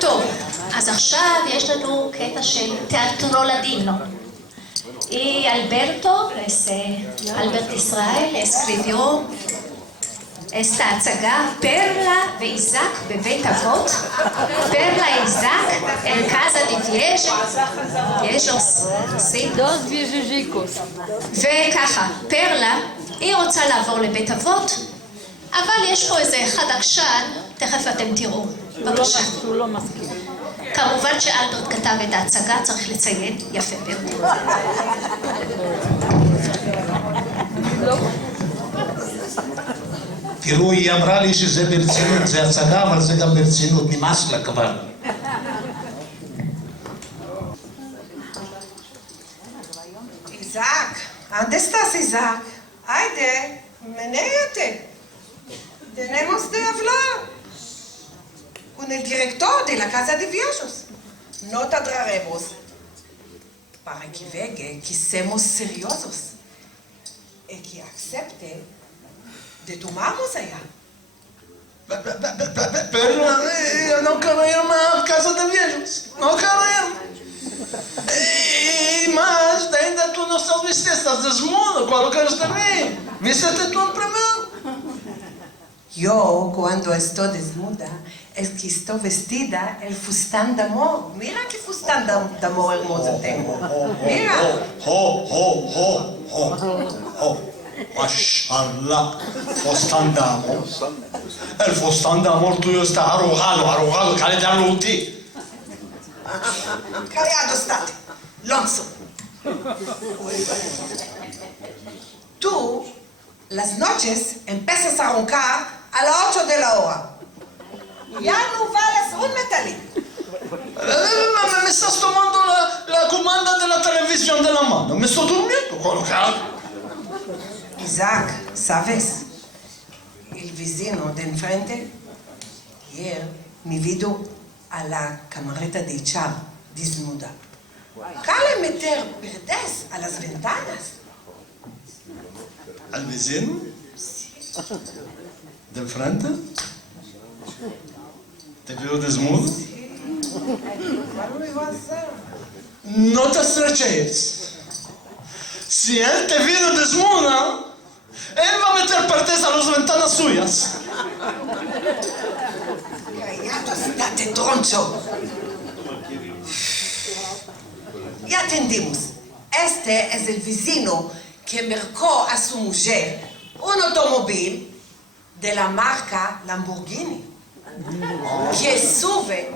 טוב, אז עכשיו יש לנו קטע של תיאטרו לדינו. Y Alberto, Albert Israel, escribió esta הצגה, פרלה ואיזק בבית אבות, פרלה ואיזק en casa de viejos, Dos viejejicos. וככה, פרלה, היא רוצה לעבור לבית אבות, אבל יש פה איזה אחד עקשן, תכף אתם תראו, בבקשה. הוא לא מסכים. כמובן שאלברט כתב את ההצגה, צריך לציין, יפה מאוד. תראו, היא אמרה לי שזה ברצינות, זה הצגה, אבל זה גם ברצינות, נמאס לה כבר. Isaac, ¿dónde estás, Isaac? Hayde, menéate. Tenemos de hablar con el director de la Casa de Viejos. No tardaremos para que vea que somos seriosos y que acepte de tomarnos allá. Pero eu não quero ir na Casa de Viejos. Não quero ir. Mas ainda tu não estás vestido, estás desnudo. Qual queres também? Viste-te tu primeiro. Yo, cuando estoy desnuda, es que estoy vestida el fustán de amor. Mira qué fustán de amor hermoso tengo. Mira. Mashallah, fostan de amor. El fostan de amor tuyo está arrugado, calidad ti. Callado estate, Lonzo. Tú, las noches, empiezas a roncar a las 8 de la hora. Ya no vales un metalín. Me estás tomando la comanda de la televisión de la mano. Me estoy durmiendo, colocado. Isaac, ¿sabes? El vecino de enfrente, ayer me vio a la camareta de Char desnuda. Cale meter perdes a las ventanas. ¿Al vecino? ¿De frente? ¿Te veo desnudo? No te estreches. Si él te vio desnuda, él va a meter perdes a las ventanas suyas. Callado estate, troncho. Ya entendimos. Este es el vecino que mercó a su mujer un automóvil de la marca Lamborghini, que sube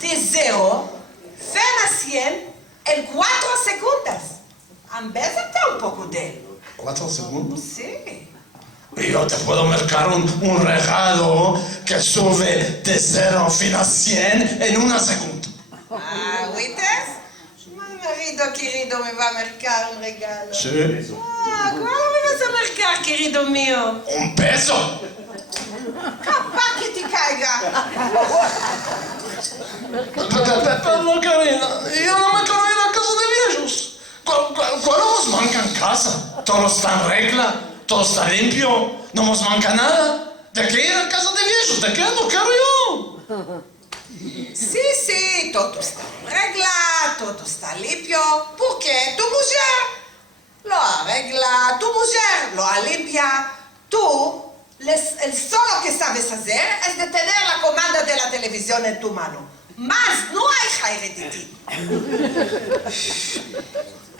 de 0 a 100 en 4 segundos. Ambésate un poco de él. 4 segundos. Sí. Y yo te puedo marcar un regalo que sube de 0 a 100 en una segunda. Ah, ¿oíste? Mi marido querido me va a marcar un regalo. Sí. Ah, ¿cuál me vas a marcar, querido mío? Un peso. Capaz que te caiga. Pero, Karina, yo no me quiero ir a casa de viejos. ¿Cuál nos manca en casa? Todo está en regla, todo está limpio, no nos manca nada. ¿De qué ir a casa de viejos? ¿De qué no quiero yo? Sí, todo está en regla, todo está limpio. ¿Por qué? Tu mujer lo arregla, tu mujer lo limpia. Tú, el solo que sabes hacer es de tener la comanda de la televisión en tu mano. Más no hay jaire de ti.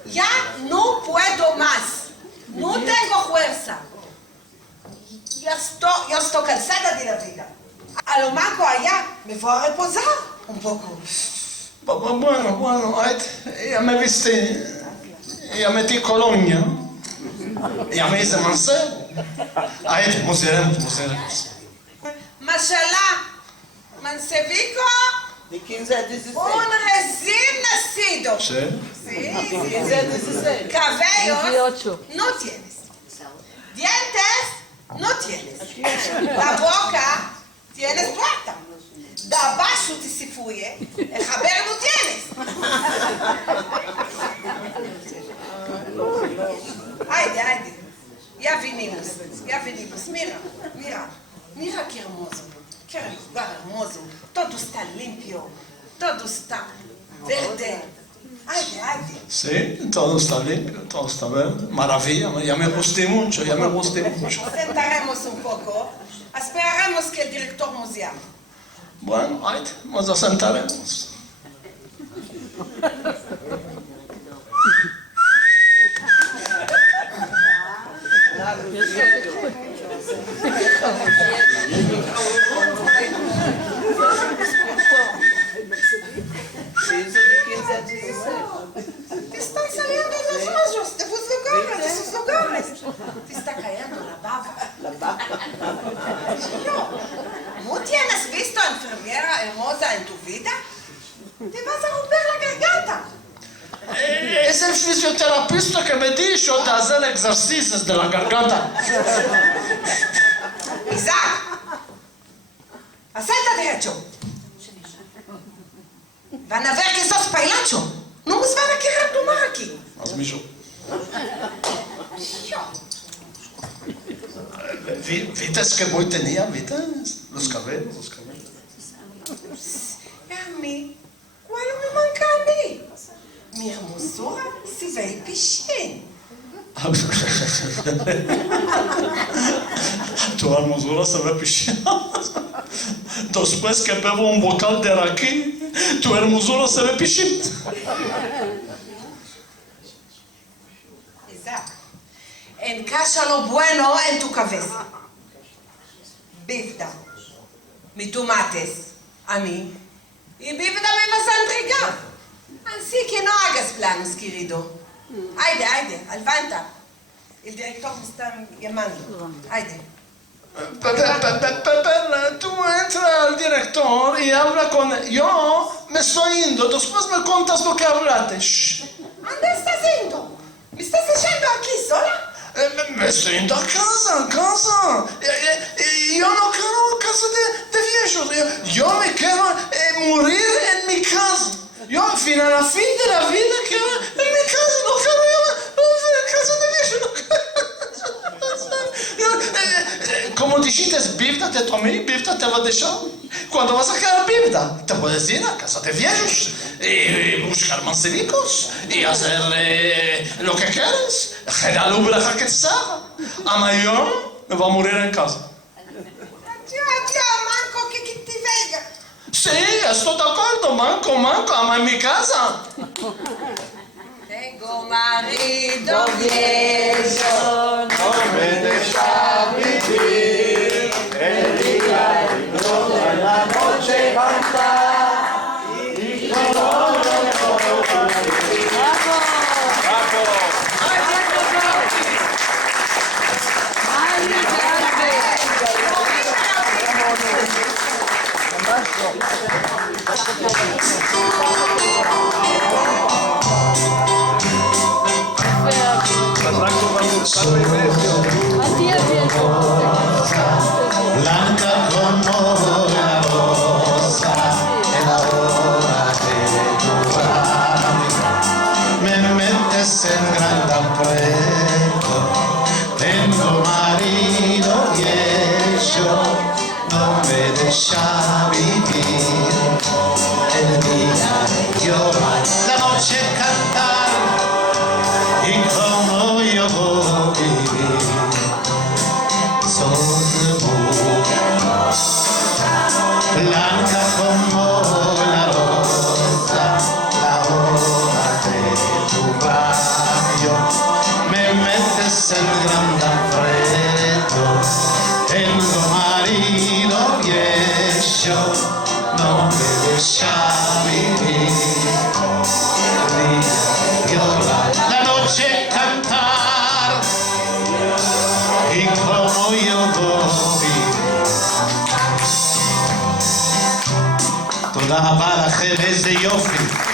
Ya no puedo más. No tengo fuerza. Yo estoy cansada de la vida. A lo manco allá me voy a reposar un poco. Bueno, ya me viste, ya metí colonia, ya me hice mancebo. Nos iremos. Mashallah, Mansevico, De 15 a 16. un recién nacido. Sí. Sí. 15 a 16. Cabellos 28. no tienes. Dientes no tienes. La boca tienes puerta. De abajo te se fuye, el jabero no tienes. Hayde. Ya venimos. Mira qué hermoso. Qué lugar hermoso. todo está limpio, todo está verde. Hayde, hayde. Sí, todo está limpio, todo está verde. Maravilla, ya me gusté mucho, ya me gusté mucho. Sentaremos un poco. Esperaremos que el director nos llame. Bueno, hayde, nos asentaremos. Piso de 15 a 16. Están saliendo los rollos de sus lugares. Te está cayendo la baba. ¿No tienes visto a enfermera hermosa en tu vida? Te vas a romper la garganta. Es el fisioterapista que me dijo de hacer ejercicios de la garganta. Isaac, acércate derecho. Van a ver que sos pailacho. No nos van a querer tomar aquí. Mas Micho. ¿Viste que voy tenía? ¿Viste? Los cabellos. A mí, ¿cuál me manca a mí? Mi hermosura se ve pichín. Tu hermosura se ve pichina. Después que bebo un bocal de raki, tu hermosura se ve pichina. Isaac, encaja lo bueno en tu cabeza. Bifda, mi tomates, a mí. Y Bifda me vas a entregar. Así que no hagas planos, querido. Hayde, levanta. El director me está llamando. Hayde. Tú entra al director y habla con él. Yo me estoy yendo, después me contas lo que hablaste. Shh. ¿Dónde estás yendo? ¿Me estás echando aquí sola? Me estoy yendo a casa. Yo no quiero casa de viejos. Yo me quiero morir en mi casa. Yo, al final, a fin de la vida, quiero en mi casa. No quiero casa de viejos. Como dijiste, Bifda te tomé, Bifda te va a dejar. Cuando vas a quedar Bifda, te puedes ir a casa de viejos y buscar mancenicos y hacer lo que quieres. General Ubraja que te salga. Ama yo me va a morir en casa. Adiós, manco, que te venga. Sí, estoy de acuerdo, manco, ama en mi casa. Tengo marido viejo, No me deja vivir. El día y toda la noche cantar. Y todo Blanca como la rosa, en la hora de tu amor, me metes en gran aprieto. Tengo marido y ello no me deja vivir. El día llorar, la noche cantar, y como yo voy a vivir. Blanca como la rosa, la hora de tu baño, me metes en gran aprieto. Tengo marido viejo, no me deja vivir. El día llorar, la noche cantar, y como yo voy. תודה רבה לכם, איזה יופי.